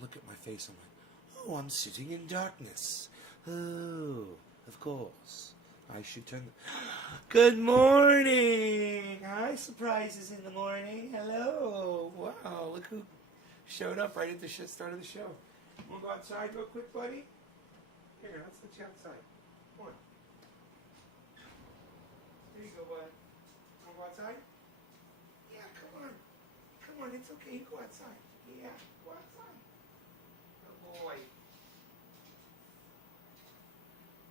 look at my face. I'm like, oh, I'm sitting in darkness. Oh, of course. I should turn the... Good morning! Hi, surprises in the morning. Hello. Wow, look who showed up right at the start of the show. Want to go outside real quick, buddy? Here, let's let you outside. Come on. Here you go, bud. Want to go outside? Yeah, come on. Come on, it's okay. You go outside. Yeah, go outside. Good boy.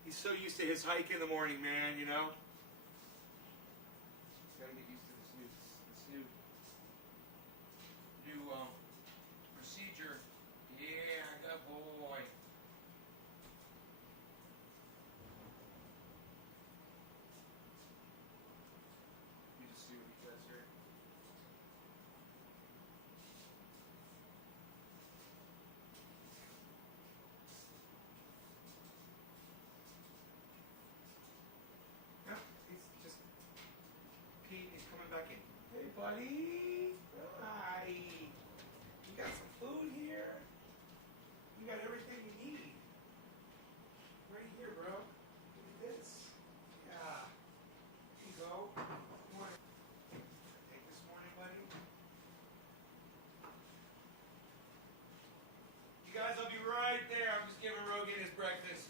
He's so used to his hike in the morning, man, you know? He's got to get used to this new procedure. Yeah, good boy. Let me just see what he does here. Yeah, he's just peeing. He's coming back in. Hey, buddy. Hi. You got some food here. You got everything you need. Right here, bro. Look at this. Yeah. Here you go. Come on. Take this morning, buddy. You guys, I'll be right there. I'm just giving Rogan his breakfast.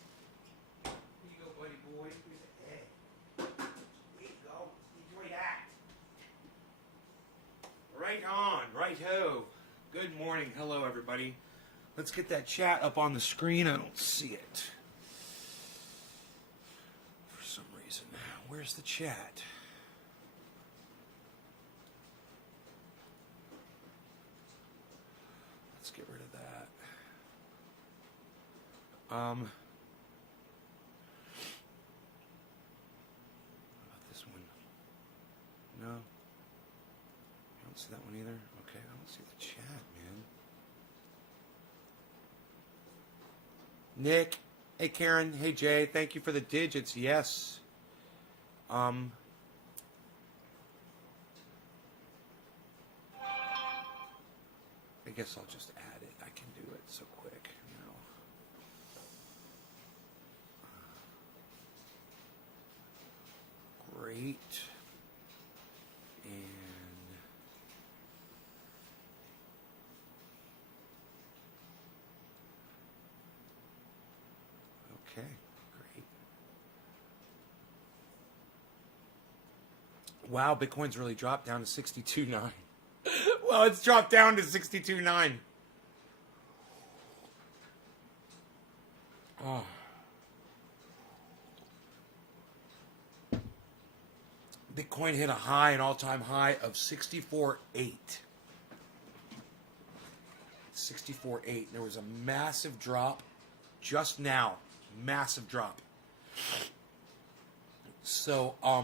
Here you go, buddy boy. Here's a egg. There you go. Enjoy that. Right on. Right-ho. Good morning. Hello, everybody. Let's get that chat up on the screen. I don't see it. For some reason. Where's the chat? Let's get rid of that. How about this one? No? I don't see that one either. Okay, I don't see the chat, man. Nick, hey Karen, hey Jay, thank you for the digits. Yes. I guess I'll just add it. I can do it so quick, you know. Great. And okay, great. Wow, Bitcoin's really dropped down to 62.9. Well, it's dropped down to 62.9. Oh. Bitcoin hit a high, an all-time high of 64.8. 64.8. There was a massive drop just now. Massive drop. So, I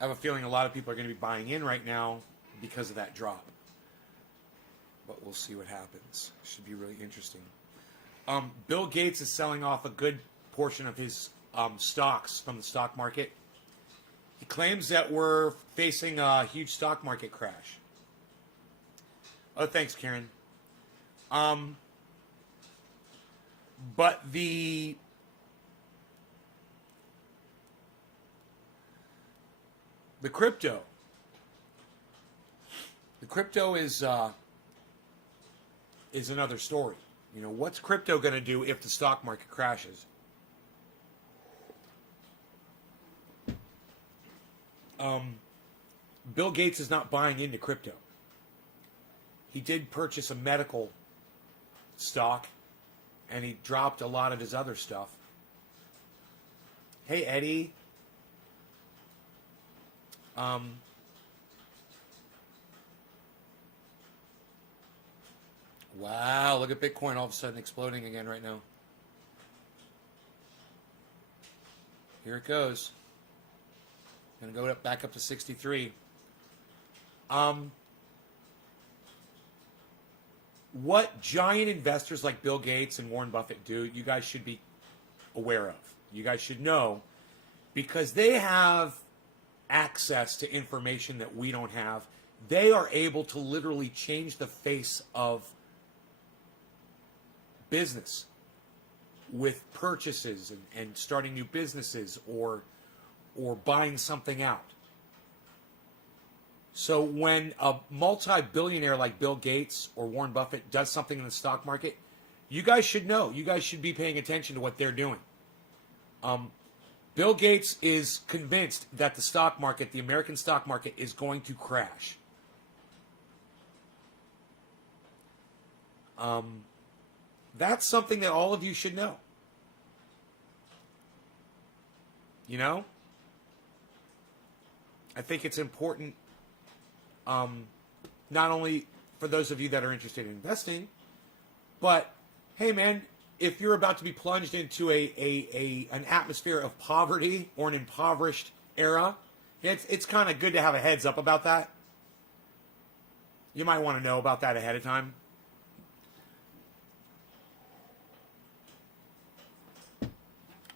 have a feeling a lot of people are going to be buying in right now because of that drop. But we'll see what happens. Should be really interesting. Bill Gates is selling off a good portion of his stocks from the stock market. He claims that we're facing a huge stock market crash. Oh, thanks, Karen. But the crypto is another story. You know, what's crypto going to do if the stock market crashes? Bill Gates is not buying into crypto. He did purchase a medical stock, and he dropped a lot of his other stuff. Hey, Eddie. Wow, look at Bitcoin all of a sudden exploding again right now. Here it goes. Gonna go back up to 63. What giant investors like Bill Gates and Warren Buffett do, you guys should be aware of. You guys should know, because they have access to information that we don't have. They are able to literally change the face of business with purchases and starting new businesses or buying something out. So when a multi-billionaire like Bill Gates or Warren Buffett does something in the stock market, you guys should know. You guys should be paying attention to what they're doing. Bill Gates is convinced that the stock market, the American stock market, is going to crash. That's something that all of you should know. You know? I think it's important, not only for those of you that are interested in investing, but, hey man, if you're about to be plunged into an atmosphere of poverty or an impoverished era, it's kind of good to have a heads up about that. You might want to know about that ahead of time.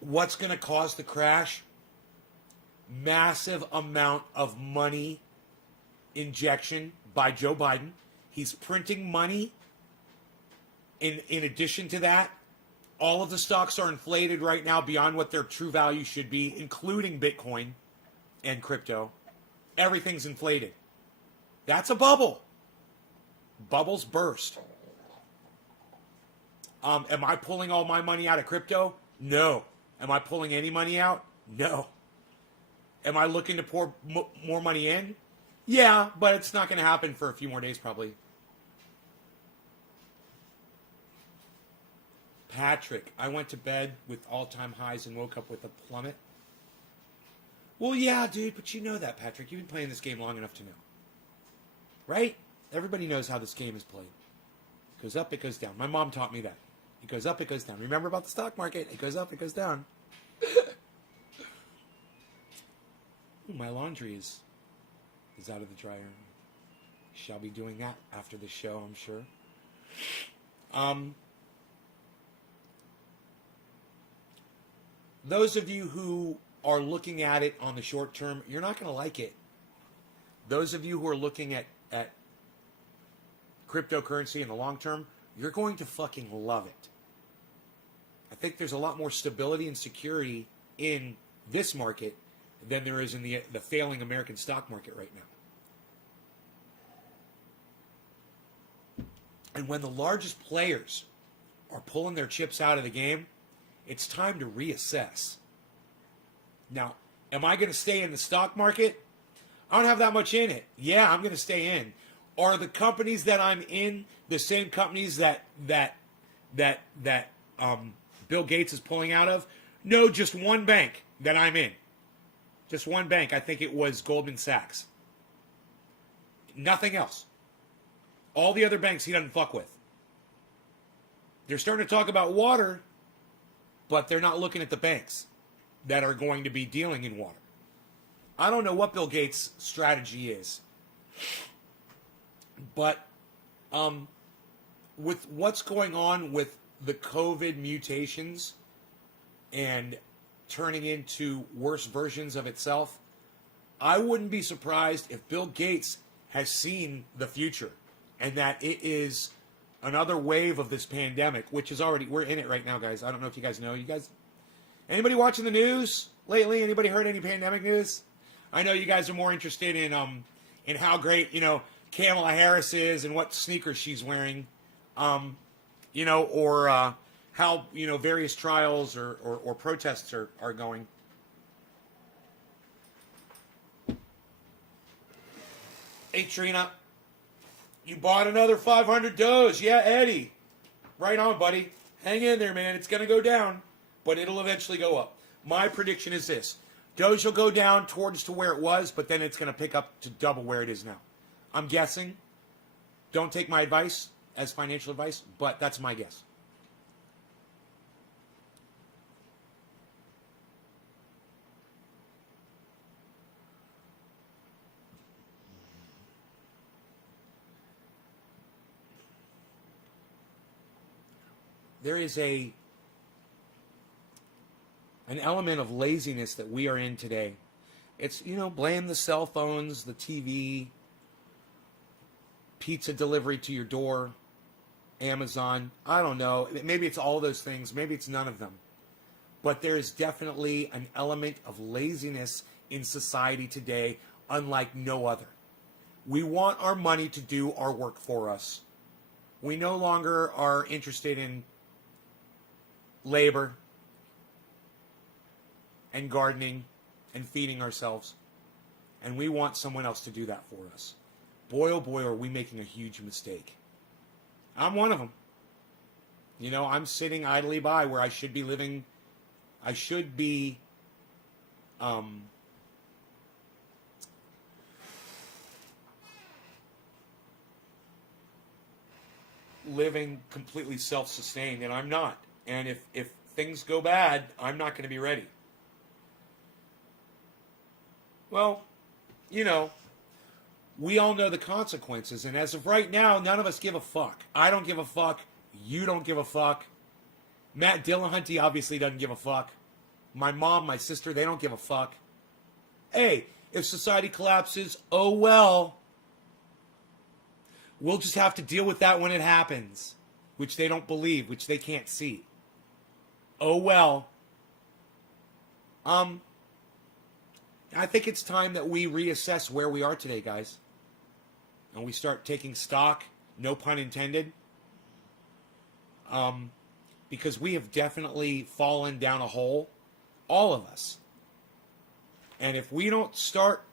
What's going to cause the crash? Massive amount of money injection by Joe Biden. He's printing money. In addition to that, all of the stocks are inflated right now beyond what their true value should be, including Bitcoin and crypto. Everything's inflated. That's a bubble. Bubbles burst. Am I pulling all my money out of crypto? No. Am I pulling any money out? No. Am I looking to pour more money in? Yeah, but it's not going to happen for a few more days probably. Patrick, I went to bed with all-time highs and woke up with a plummet. Well, yeah, dude, but you know that, Patrick. You've been playing this game long enough to know. Right? Everybody knows how this game is played. It goes up, it goes down. My mom taught me that. It goes up, it goes down. Remember about the stock market? It goes up, it goes down. Ooh, my laundry is out of the dryer. Shall be doing that after the show, I'm sure. Those of you who are looking at it on the short term, you're not going to like it. Those of you who are looking at cryptocurrency in the long term, you're going to fucking love it. I think there's a lot more stability and security in this market than there is in the failing American stock market right now. And when the largest players are pulling their chips out of the game, it's time to reassess. Now, am I going to stay in the stock market? I don't have that much in it. Yeah, I'm going to stay in. Are the companies that I'm in the same companies that Bill Gates is pulling out of? No, just one bank that I'm in. Just one bank. I think it was Goldman Sachs. Nothing else. All the other banks he doesn't fuck with. They're starting to talk about water, but they're not looking at the banks that are going to be dealing in water. I don't know what Bill Gates' strategy is. But with what's going on with the COVID mutations and turning into worse versions of itself, I wouldn't be surprised if Bill Gates has seen the future and that it is another wave of this pandemic, which is already, we're in it right now, guys. I don't know if you guys know. You guys, anybody watching the news lately? Anybody heard any pandemic news? I know you guys are more interested in how great, Kamala Harris is and what sneakers she's wearing, or how, various trials or protests are going. Hey, Trina, you bought another 500 Doge. Yeah, Eddie. Right on, buddy. Hang in there, man. It's going to go down, but it'll eventually go up. My prediction is this. Doge will go down towards to where it was, but then it's going to pick up to double where it is now. I'm guessing. Don't take my advice as financial advice, but that's my guess. There is an element of laziness that we are in today. It's, blame the cell phones, the TV, pizza delivery to your door, Amazon. I don't know. Maybe it's all those things. Maybe it's none of them. But there is definitely an element of laziness in society today, unlike no other. We want our money to do our work for us. We no longer are interested in labor and gardening and feeding ourselves. And we want someone else to do that for us. Boy, oh boy, are we making a huge mistake. I'm one of them. I'm sitting idly by where I should be living. I should be living completely self-sustained, and I'm not. And if things go bad, I'm not going to be ready. Well, we all know the consequences, and as of right now, none of us give a fuck. I don't give a fuck. You don't give a fuck. Matt Dillahunty obviously doesn't give a fuck. My mom, my sister, they don't give a fuck. Hey, if society collapses, oh well. We'll just have to deal with that when it happens, which they don't believe, which they can't see. Oh well. I think it's time that we reassess where we are today, guys. And we start taking stock, no pun intended. Because we have definitely fallen down a hole, all of us. And if we don't start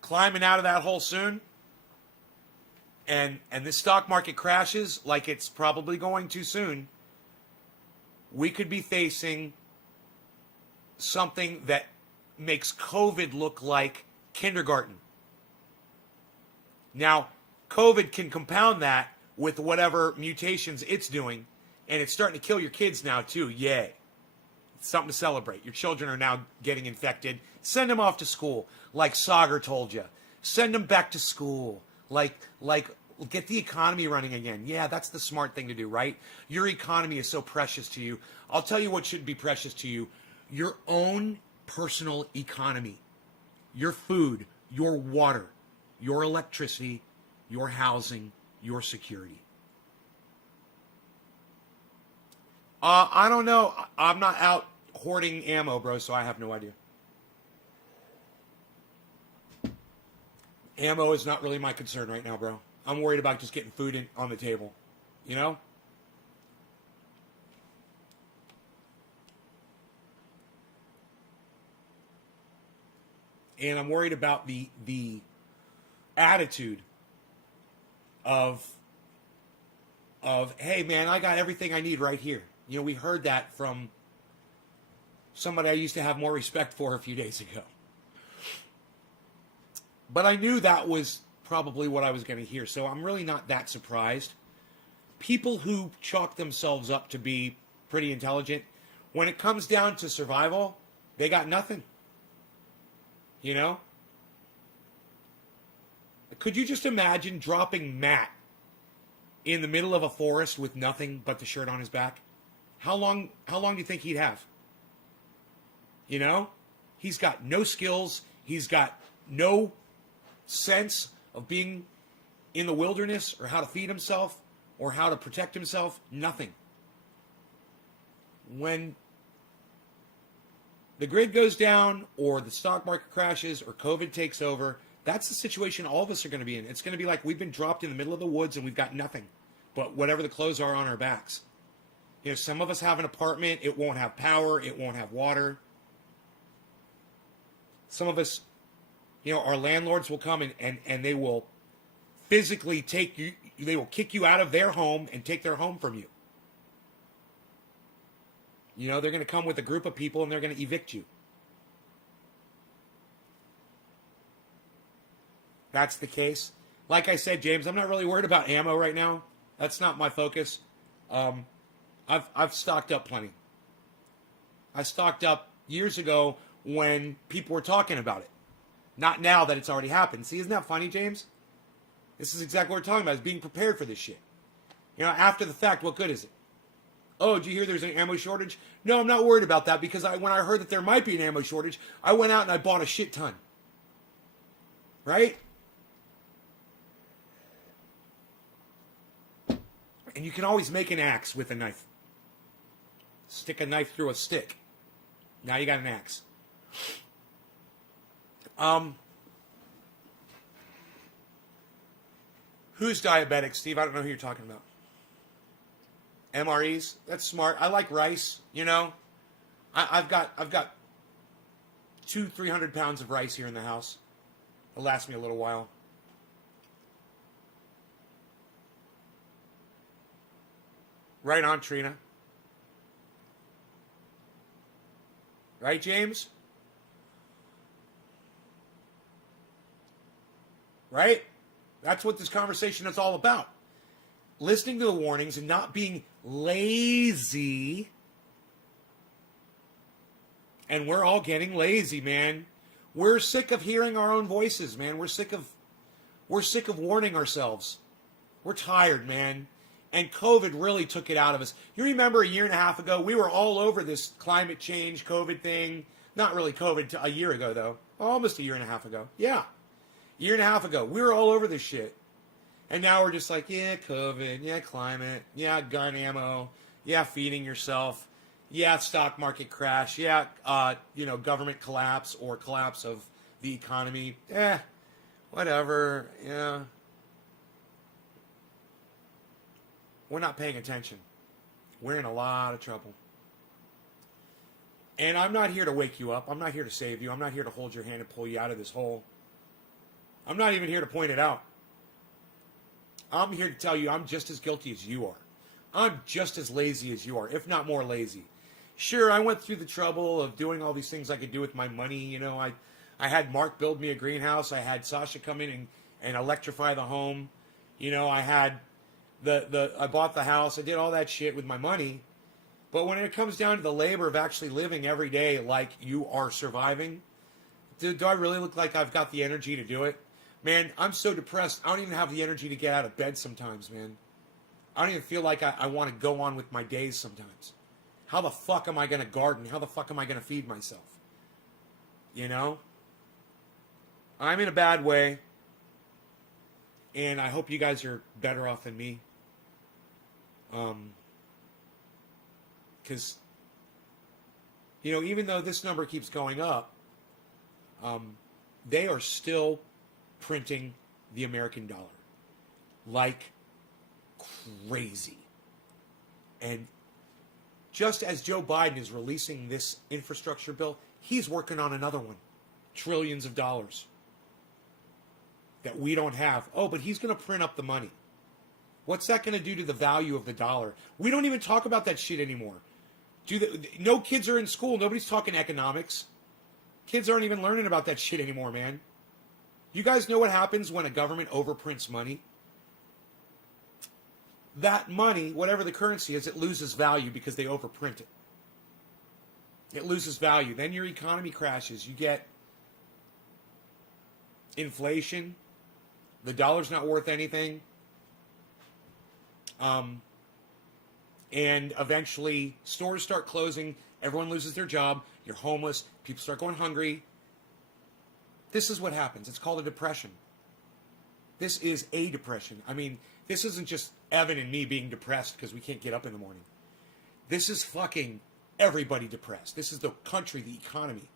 climbing out of that hole soon, and the stock market crashes like it's probably going to soon, we could be facing something that makes COVID look like kindergarten. Now, COVID can compound that with whatever mutations it's doing, and it's starting to kill your kids now too. Yay. It's something to celebrate. Your children are now getting infected. Send them off to school, like Sagar told you. Send them back to school, like get the economy running again. Yeah, that's the smart thing to do, right? Your economy is so precious to you. I'll tell you what should be precious to you. Your own personal economy. Your food, your water, your electricity, your housing, your security. I don't know. I'm not out hoarding ammo, bro, so I have no idea. Ammo is not really my concern right now, bro. I'm worried about just getting food on the table. And I'm worried about the attitude of hey man, I got everything I need right here. We heard that from somebody I used to have more respect for a few days ago. But I knew that was probably what I was going to hear, so I'm really not that surprised. People who chalk themselves up to be pretty intelligent, when it comes down to survival, they got nothing. Could you just imagine dropping Matt in the middle of a forest with nothing but the shirt on his back? How long do you think he'd have? He's got no skills. He's got no sense of being in the wilderness or how to feed himself or how to protect himself. Nothing. When the grid goes down or the stock market crashes or COVID takes over, that's the situation all of us are going to be in. It's going to be like we've been dropped in the middle of the woods and we've got nothing but whatever the clothes are on our backs. Some of us have an apartment. It won't have power. It won't have water. Some of us, our landlords will come and they will physically take you, they will kick you out of their home and take their home from you. They're going to come with a group of people and they're going to evict you. That's the case. Like I said, James, I'm not really worried about ammo right now. That's not my focus. I've stocked up plenty. I stocked up years ago when people were talking about it. Not now that it's already happened. See, isn't that funny, James? This is exactly what we're talking about, is being prepared for this shit. After the fact, what good is it? Oh, did you hear there's an ammo shortage? No, I'm not worried about that because when I heard that there might be an ammo shortage, I went out and I bought a shit ton. Right? And you can always make an axe with a knife. Stick a knife through a stick. Now you got an axe. Who's diabetic, Steve? I don't know who you're talking about. MREs? That's smart. I like rice, you know. I've got 200-300 pounds of rice here in the house. It'll last me a little while. Right on, Trina. Right, James? Right? That's what this conversation is all about. Listening to the warnings and not being lazy. And we're all getting lazy, man. We're sick of hearing our own voices, man. We're sick of warning ourselves. We're tired, man. And COVID really took it out of us. You remember a year and a half ago, we were all over this climate change, COVID thing. Not really COVID, a year ago, though. Almost a year and a half ago. Yeah. A year and a half ago. We were all over this shit. And now we're just like, yeah, COVID. Yeah, climate. Yeah, gun ammo. Yeah, feeding yourself. Yeah, stock market crash. Yeah, government collapse or collapse of the economy. Whatever. Yeah. We're not paying attention. We're in a lot of trouble. And I'm not here to wake you up. I'm not here to save you. I'm not here to hold your hand and pull you out of this hole. I'm not even here to point it out. I'm here to tell you I'm just as guilty as you are. I'm just as lazy as you are, if not more lazy. Sure, I went through the trouble of doing all these things I could do with my money. You know, I had Mark build me a greenhouse. I had Sasha come in and electrify the home. You know, I had I bought the house. I did all that shit with my money. But when it comes down to the labor of actually living every day like you are surviving, do I really look like I've got the energy to do it? Man, I'm so depressed. I don't even have the energy to get out of bed sometimes, man. I don't even feel like I want to go on with my days sometimes. How the fuck am I going to garden? How the fuck am I going to feed myself? You know? I'm in a bad way. And I hope you guys are better off than me. Because, you know, even though this number keeps going up, they are still printing the American dollar like crazy. And just as Joe Biden is releasing this infrastructure bill, he's working on another one. Trillions of dollars that we don't have. Oh, but he's going to print up the money. What's that going to do to the value of the dollar? We don't even talk about that shit anymore. No kids are in school. Nobody's talking economics. Kids aren't even learning about that shit anymore, man. You guys know what happens when a government overprints money? That money, whatever the currency is, it loses value because they overprint it. It loses value. Then your economy crashes. You get inflation. The dollar's not worth anything. And eventually stores start closing. Everyone loses their job. You're homeless. People start going hungry. This is what happens. It's called a depression. This is a depression. I mean, this isn't just Evan and me being depressed because we can't get up in the morning. This is fucking everybody depressed. This is the country, the economy.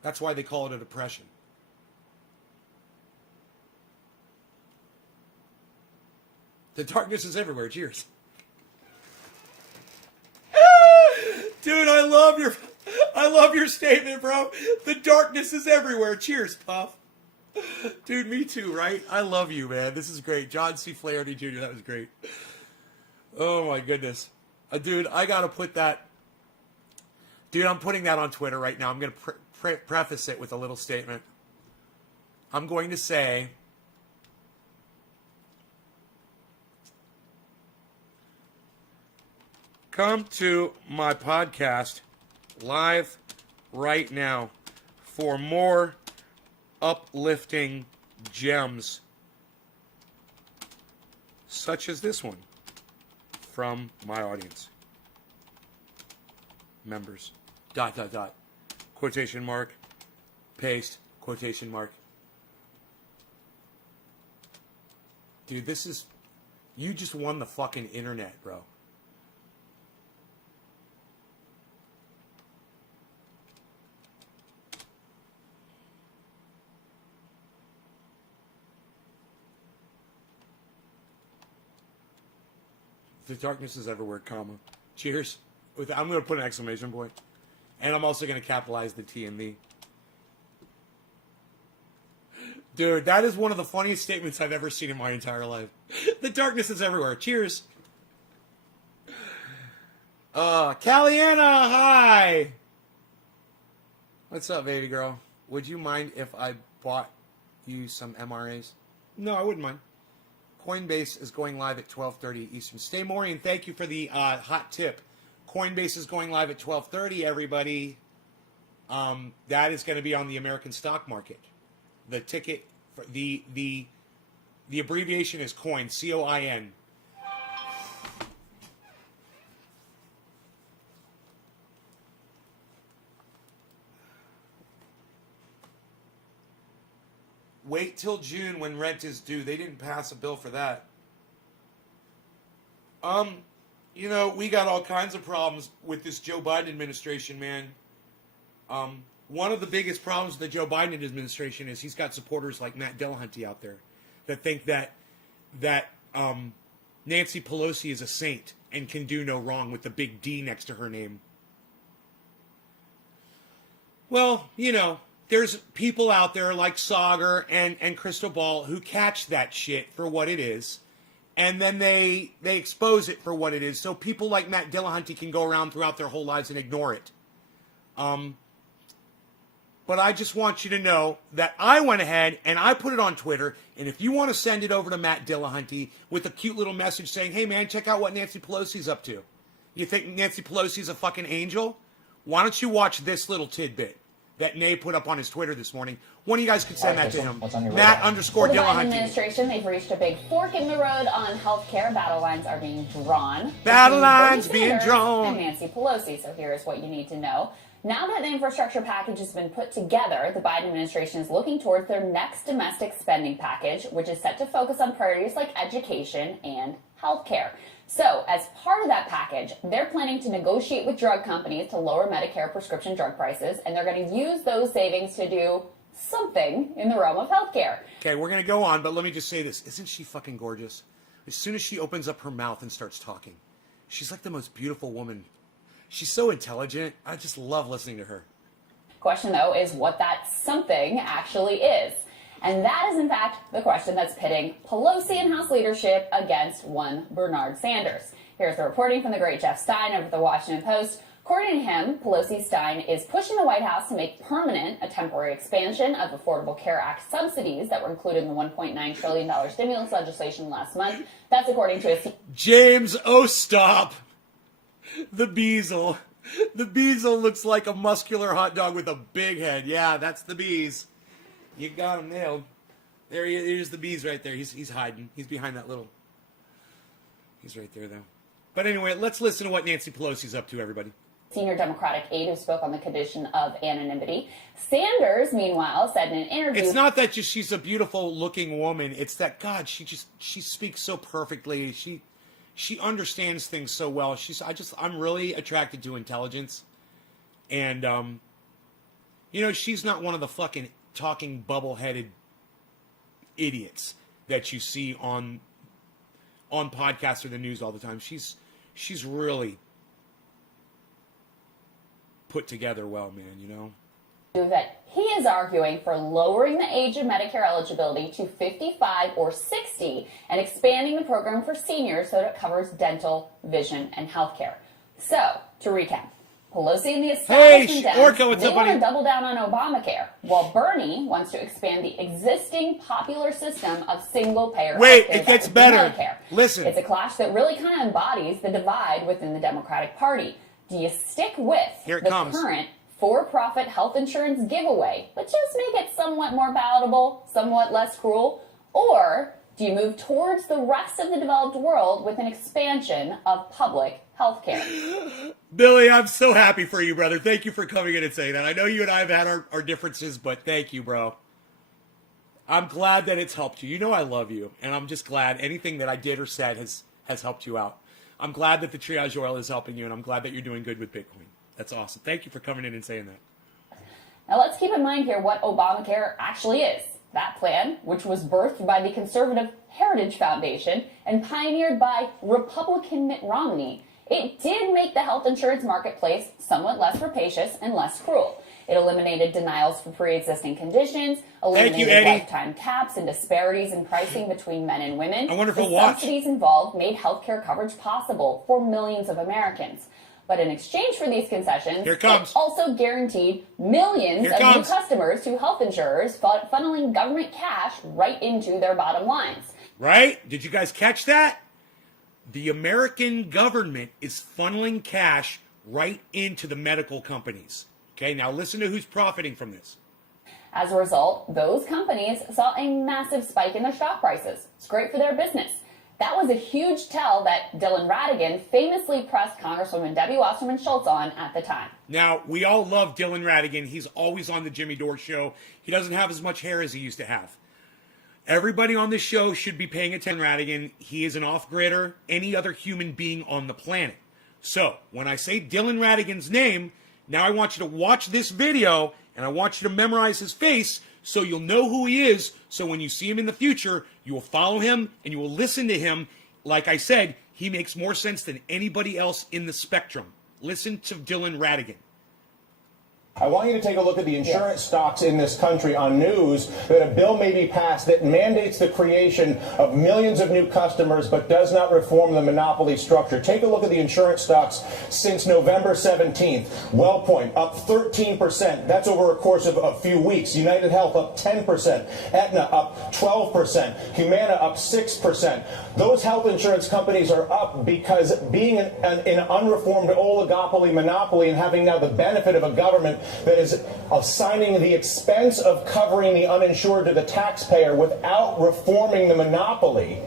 That's why they call it a depression. The darkness is everywhere. Cheers. Dude, I love your statement, bro. The darkness is everywhere. Cheers, Puff. Dude, me too, right? I love you, man. This is great. John C. Flaherty Jr., that was great. Oh, my goodness. Dude, I got to put that... Dude, I'm putting that on Twitter right now. I'm going to preface it with a little statement. I'm going to say... Come to my podcast live right now for more uplifting gems such as this one from my audience. Members. ... Quotation mark. Paste. Quotation mark. Dude, this is... You just won the fucking internet, bro. The darkness is everywhere, comma. Cheers. I'm going to put an exclamation point. And I'm also going to capitalize the T and the. Dude, that is one of the funniest statements I've ever seen in my entire life. The darkness is everywhere. Cheers. Caliana, hi. What's up, baby girl? Would you mind if I bought you some MRAs? No, I wouldn't mind. Coinbase is going live at 12:30 Eastern. Stay Maureen, thank you for the hot tip. Coinbase is going live at 12:30, everybody. That is going to be on the American stock market. The ticket, for the abbreviation is COIN, COIN. Wait till June when rent is due. They didn't pass a bill for that. You know, we got all kinds of problems with this Joe Biden administration, man. One of the biggest problems with the Joe Biden administration is he's got supporters like Matt Dillahunty out there that think that Nancy Pelosi is a saint and can do no wrong with the big D next to her name. Well, you know, there's people out there like Sauger and Crystal Ball who catch that shit for what it is, and then they expose it for what it is, so people like Matt Dillahunty can go around throughout their whole lives and ignore it. But I just want you to know that I went ahead and I put it on Twitter, and if you want to send it over to Matt Dillahunty with a cute little message saying, hey man, check out what Nancy Pelosi's up to. You think Nancy Pelosi's a fucking angel? Why don't you watch this little tidbit that Nay put up on his Twitter this morning? One of you guys could send that to him. Matt_Dillahunty. The Biden administration, they've reached a big fork in the road on healthcare. Battle lines are being drawn. Battle lines being drawn. And Nancy Pelosi. So here's what you need to know. Now that the infrastructure package has been put together, the Biden administration is looking towards their next domestic spending package, which is set to focus on priorities like education and healthcare. So, as part of that package, they're planning to negotiate with drug companies to lower Medicare prescription drug prices, and they're going to use those savings to do something in the realm of healthcare. Okay, we're going to go on, but let me just say this. Isn't she fucking gorgeous? As soon as she opens up her mouth and starts talking, she's like the most beautiful woman. She's so intelligent. I just love listening to her. Question, though, is what that something actually is. And that is, in fact, the question that's pitting Pelosi and House leadership against one Bernard Sanders. Here's the reporting from the great Jeff Stein over at the Washington Post. According to him, Pelosi Stein is pushing the White House to make permanent a temporary expansion of Affordable Care Act subsidies that were included in the $1.9 trillion stimulus legislation last month. That's according to a... James, oh stop! The Beazle. The Beazle looks like a muscular hot dog with a big head. Yeah, that's the Bees. You got him nailed. There he is. Here's the Bees right there. He's hiding. He's behind that little... He's right there, though. But anyway, let's listen to what Nancy Pelosi's up to, everybody. Senior Democratic aide who spoke on the condition of anonymity. Sanders, meanwhile, said in an interview... It's not that just she's a beautiful-looking woman. It's that, God, she speaks so perfectly. She understands things so well. I'm really attracted to intelligence. And, you know, she's not one of the fucking talking bubble-headed idiots that you see on podcasts or the news all the time. She's really put together well, man, you know? That he is arguing for lowering the age of Medicare eligibility to 55 or 60 and expanding the program for seniors so that it covers dental, vision, and health care. So, to recap, Pelosi and the establishment they want to double down on Obamacare, while Bernie wants to expand the existing popular system of single-payer Wait, healthcare it gets better. Medicare. Listen. It's a clash that really kind of embodies the divide within the Democratic Party. Do you stick with the current for-profit health insurance giveaway, but just make it somewhat more palatable, somewhat less cruel? Or Do you move towards the rest of the developed world with an expansion of public health care? Billy, I'm so happy for you, brother. Thank you for coming in and saying that. I know you and I have had our differences, but thank you, bro. I'm glad that it's helped you. You know I love you, and I'm just glad anything that I did or said has helped you out. I'm glad that the triage oil is helping you, and I'm glad that you're doing good with Bitcoin. That's awesome. Thank you for coming in and saying that. Now let's keep in mind here what Obamacare actually is. That plan, which was birthed by the conservative Heritage Foundation and pioneered by Republican Mitt Romney, it did make the health insurance marketplace somewhat less rapacious and less cruel. It eliminated denials for pre-existing conditions, eliminated lifetime caps and disparities in pricing between men and women. I wonder if the we'll watch. Subsidies involved made healthcare coverage possible for millions of Americans. But in exchange for these concessions, it also guaranteed millions of new customers to health insurers, funneling government cash right into their bottom lines. Right? Did you guys catch that? The American government is funneling cash right into the medical companies. Okay, now listen to who's profiting from this. As a result, those companies saw a massive spike in their stock prices. It's great for their business. That was a huge tell that Dylan Ratigan famously pressed Congresswoman Debbie Wasserman Schultz on at the time. Now, we all love Dylan Ratigan. He's always on the Jimmy Dore show. He doesn't have as much hair as he used to have. Everybody on this show should be paying attention to Ratigan. He is an off-gridder, any other human being on the planet. So, when I say Dylan Ratigan's name, now I want you to watch this video, and I want you to memorize his face so you'll know who he is, so when you see him in the future, you will follow him and you will listen to him. Like I said, he makes more sense than anybody else in the spectrum. Listen to Dylan Ratigan. I want you to take a look at the insurance stocks in this country on news that a bill may be passed that mandates the creation of millions of new customers but does not reform the monopoly structure. Take a look at the insurance stocks since November 17th. WellPoint up 13%. That's over a course of a few weeks. United Health up 10%. Aetna up 12%. Humana up 6%. Those health insurance companies are up because being an unreformed oligopoly monopoly and having now the benefit of a government that is assigning the expense of covering the uninsured to the taxpayer without reforming the monopoly,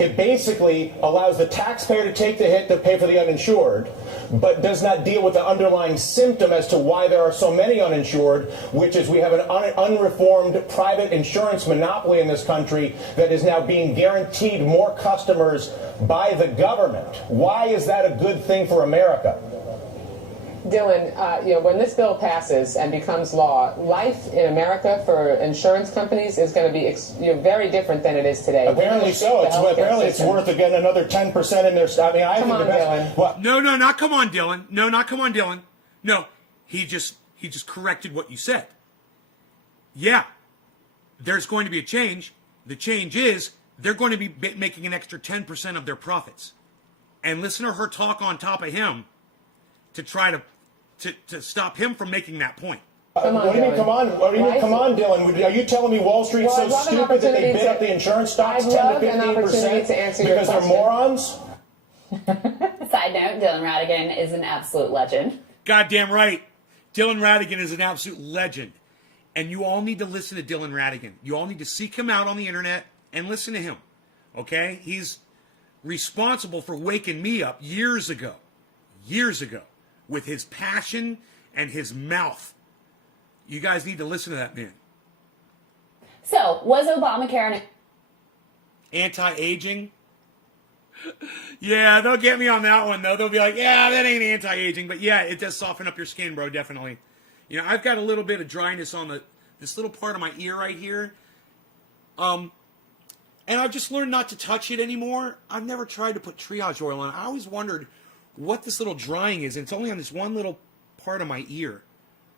it basically allows the taxpayer to take the hit to pay for the uninsured, but does not deal with the underlying symptom as to why there are so many uninsured, which is we have an unreformed private insurance monopoly in this country that is now being guaranteed more customers by the government. Why is that a good thing for America? Dylan, when this bill passes and becomes law, life in America for insurance companies is going to be very different than it is today. Apparently so. Apparently it's worth again another 10% in their stock. I mean, I come think on, the best. Dylan. What? No, not come on, Dylan. No, not come on, Dylan. No, he just corrected what you said. Yeah, there's going to be a change. The change is they're going to be making an extra 10% of their profits. And listen to her talk on top of him to try to stop him from making that point. What do you mean, come on? What do you mean, come on, Dylan? Are you telling me Wall Street's so stupid that they bid up the insurance stocks 10 to 15% because they're morons? Side note, Dylan Ratigan is an absolute legend. Goddamn right. Dylan Ratigan is an absolute legend. And you all need to listen to Dylan Ratigan. You all need to seek him out on the internet and listen to him. Okay? He's responsible for waking me up years ago, with his passion and his mouth. You guys need to listen to that man. So, was Obamacare an anti-aging? Yeah, they'll get me on that one, though. They'll be like, yeah, that ain't anti-aging. But yeah, it does soften up your skin, bro, definitely. You know, I've got a little bit of dryness on this little part of my ear right here. And I've just learned not to touch it anymore. I've never tried to put triage oil on it. I always wondered what this little drying is. And it's only on this one little part of my ear.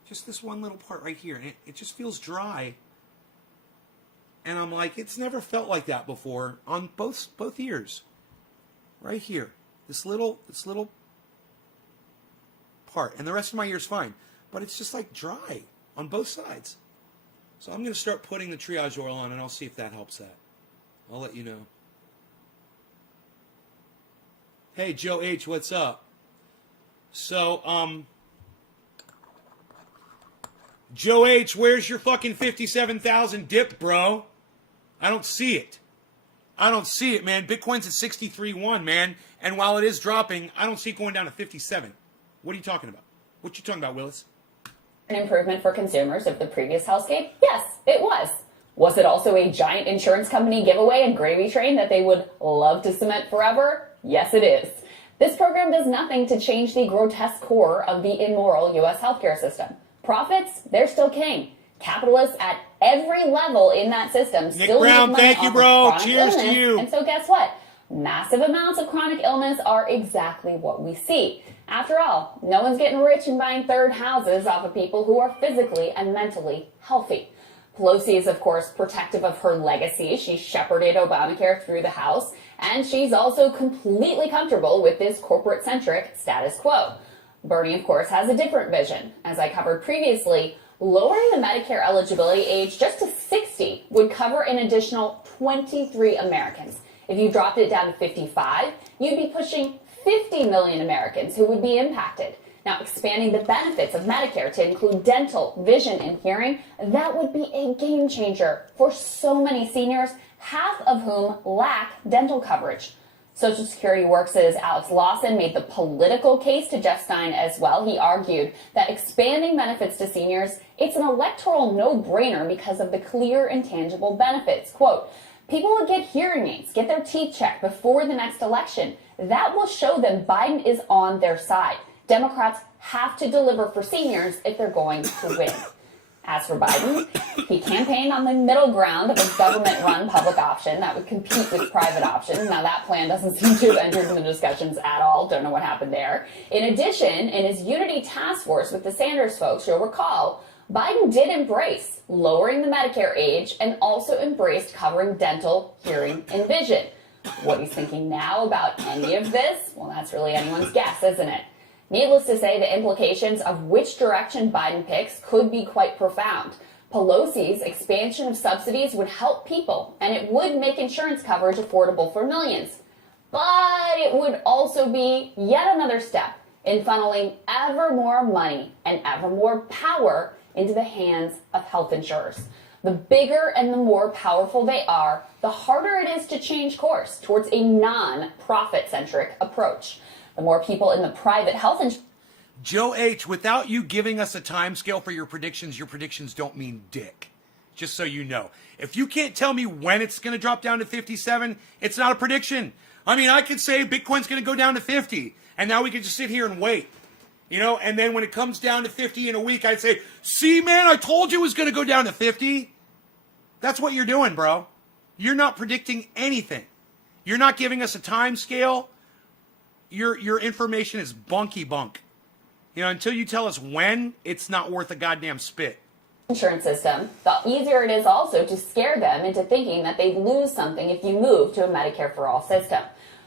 Just this one little part right here. And it just feels dry. And I'm like, it's never felt like that before on both ears. Right here. This little part. And the rest of my ear's fine. But it's just like dry on both sides. So I'm going to start putting the triage oil on and I'll see if that helps that. I'll let you know. Hey, Joe H., what's up? So, Joe H., where's your fucking 57,000 dip, bro? I don't see it. I don't see it, man. Bitcoin's at 63.1, man. And while it is dropping, I don't see it going down to 57. What are you talking about? What you talking about, Willis? An improvement for consumers of the previous hellscape? Yes, it was. Was it also a giant insurance company giveaway and gravy train that they would love to cement forever? Yes, it is. This program does nothing to change the grotesque core of the immoral U.S. healthcare system. Profits, they're still king. Capitalists at every level in that system still Brown, make money thank you, off bro. of chronic Cheers to illness. you. And so guess what? Massive amounts of chronic illness are exactly what we see. After all, no one's getting rich and buying third houses off of people who are physically and mentally healthy. Pelosi is, of course, protective of her legacy. She shepherded Obamacare through the House, and she's also completely comfortable with this corporate-centric status quo. Bernie, of course, has a different vision. As I covered previously, lowering the Medicare eligibility age just to 60 would cover an additional 23 Americans. If you dropped it down to 55, you'd be pushing 50 million Americans who would be impacted. Now, expanding the benefits of Medicare to include dental, vision, and hearing, that would be a game changer for so many seniors, half of whom lack dental coverage. Social Security Works' Alex Lawson made the political case to Jeff Stein as well. He argued that expanding benefits to seniors, it's an electoral no-brainer because of the clear and tangible benefits. Quote, people would get hearing aids, get their teeth checked before the next election. That will show them Biden is on their side. Democrats have to deliver for seniors if they're going to win. As for Biden, he campaigned on the middle ground of a government-run public option that would compete with private options. Now, that plan doesn't seem to have entered into the discussions at all. Don't know what happened there. In addition, in his unity task force with the Sanders folks, you'll recall, Biden did embrace lowering the Medicare age and also embraced covering dental, hearing, and vision. What he's thinking now about any of this, well, that's really anyone's guess, isn't it? Needless to say, the implications of which direction Biden picks could be quite profound. Pelosi's expansion of subsidies would help people, and it would make insurance coverage affordable for millions. But it would also be yet another step in funneling ever more money and ever more power into the hands of health insurers. The bigger and the more powerful they are, the harder it is to change course towards a non-profit-centric approach. The more people in the private health insurance... Joe H., without you giving us a time scale for your predictions don't mean dick. Just so you know. If you can't tell me when it's going to drop down to 57, it's not a prediction. I mean, I could say Bitcoin's going to go down to 50, and now we can just sit here and wait. You know, and then when it comes down to 50 in a week, I'd say, see, man, I told you it was going to go down to 50. That's what you're doing, bro. You're not predicting anything. You're not giving us a time scale. Your information is bunky bunk. You know, until you tell us when, it's not worth a goddamn spit. Insurance system, the easier it is also to scare them into thinking that they'd lose something if you move to a Medicare for All system.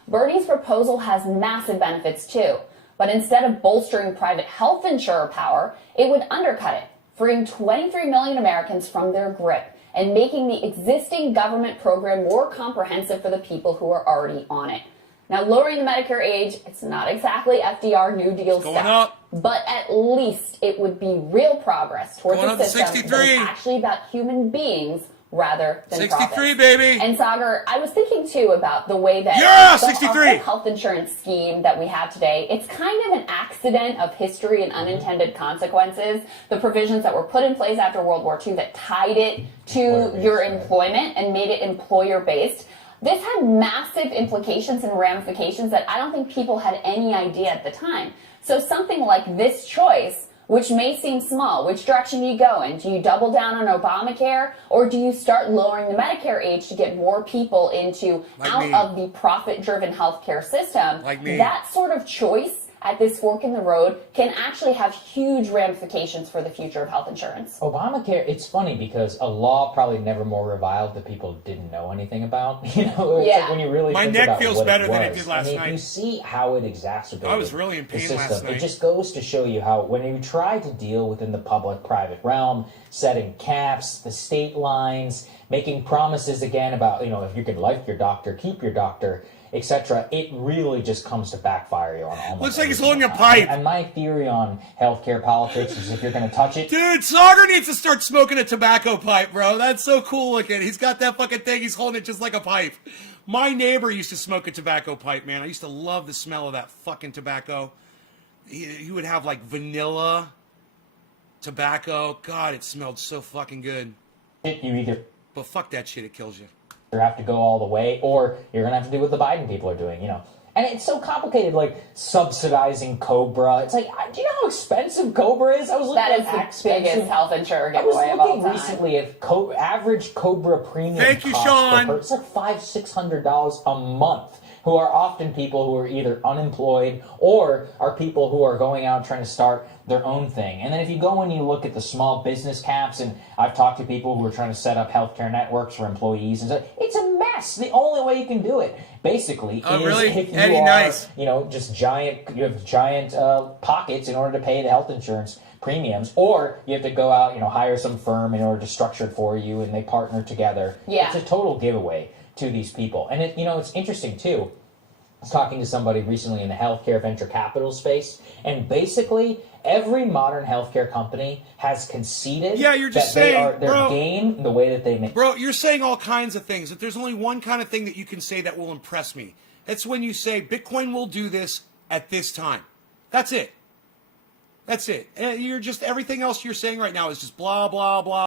Bernie's proposal has massive benefits too, but instead of bolstering private health insurer power, it would undercut it, freeing 23 million Americans from their grip and making the existing government program more comprehensive for the people who are already on it. Now, lowering the Medicare age, it's not exactly FDR New Deal stuff, but at least it would be real progress towards a system that is actually about human beings rather than 63, profits. baby. And Sagar, I was thinking too about the way that the 63 health insurance scheme that we have today, it's kind of an accident of history and unintended consequences. The provisions that were put in place after World War II that tied it to your employment and made it employer-based. This had massive implications and ramifications that I don't think people had any idea at the time. So something like this choice, which may seem small, which direction do you go in? Do you double down on Obamacare, or do you start lowering the Medicare age to get more people into out of the profit-driven healthcare system? That sort of choice at this fork in the road can actually have huge ramifications for the future of health insurance. Obamacare, it's funny because a law probably never more reviled that people didn't know anything about. You know, it's like when you really think about neck feels what better it was. than it did last and night. If you see how it exacerbated I was really in pain the system, last night. it just goes to show you how when you try to deal within the public-private realm, setting caps, the state lines, making promises again about, you know, if you could like your doctor, keep your doctor, etc., it really just comes to backfire you on almost Looks like he's everything. holding a pipe. And my theory on healthcare politics is if you're going to touch it... Dude, Sagar needs to start smoking a tobacco pipe, bro. That's so cool looking. He's got that fucking thing. He's holding it just like a pipe. My neighbor used to smoke a tobacco pipe, man. I used to love the smell of that fucking tobacco. He would have like vanilla tobacco. God, it smelled so fucking good. You either But fuck that shit, it kills you. have to go all the way, or you're going to have to do what the Biden people are doing, you know. And it's so complicated, like subsidizing Cobra. It's like, do you know how expensive Cobra is? I was looking That at how is the biggest expensive. health insurer I was giveaway of all looking time. recently at average Cobra premium. Thank you, cost Sean. per It's like $500-600 a month. Who are often people who are either unemployed or are people who are going out trying to start their own thing. And then if you go and you look at the small business caps, and I've talked to people who are trying to set up healthcare networks for employees, and it's a mess. The only way you can do it, basically, Oh, is really? if you Eddie, are, nice. you know, just you have giant pockets in order to pay the health insurance premiums, or you have to go out, you know, hire some firm in order to structure it for you, and they partner together. Yeah. It's a total giveaway to these people. And it, you know, it's interesting too. I was talking to somebody recently in the healthcare venture capital space, and basically every modern healthcare company has conceded Yeah, you're just that they saying, are their bro. game, the way that they make. Bro, you're saying all kinds of things. If there's only one kind of thing that you can say that will impress me, it's when you say Bitcoin will do this at this time. That's it. That's it. And you're just, everything else you're saying right now is just blah, blah, blah.